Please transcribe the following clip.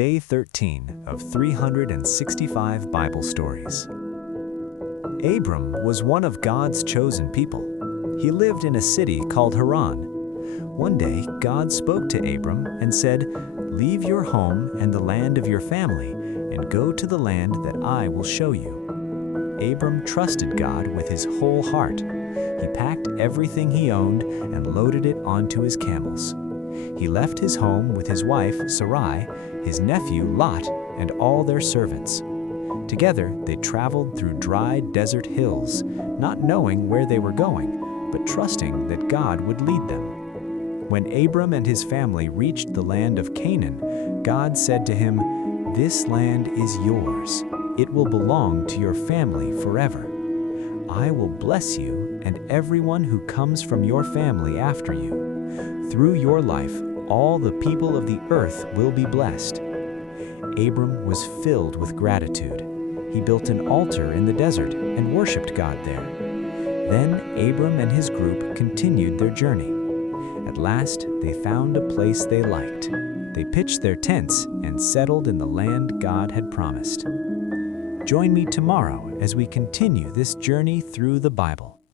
Day 13 of 365 Bible Stories. Abram was one of God's chosen people. He lived in a city called Haran. One day, God spoke to Abram and said, "Leave your home and the land of your family and go to the land that I will show you." Abram trusted God with his whole heart. He packed everything he owned and loaded it onto his camels. He left his home with his wife, Sarai, his nephew, Lot, and all their servants. Together, they traveled through dry desert hills, not knowing where they were going, but trusting that God would lead them. When Abram and his family reached the land of Canaan, God said to him, "This land is yours. It will belong to your family forever. I will bless you and everyone who comes from your family after you. Through your life, all the people of the earth will be blessed." Abram was filled with gratitude. He built an altar in the desert and worshiped God there. Then Abram and his group continued their journey. At last, they found a place they liked. They pitched their tents and settled in the land God had promised. Join me tomorrow as we continue this journey through the Bible.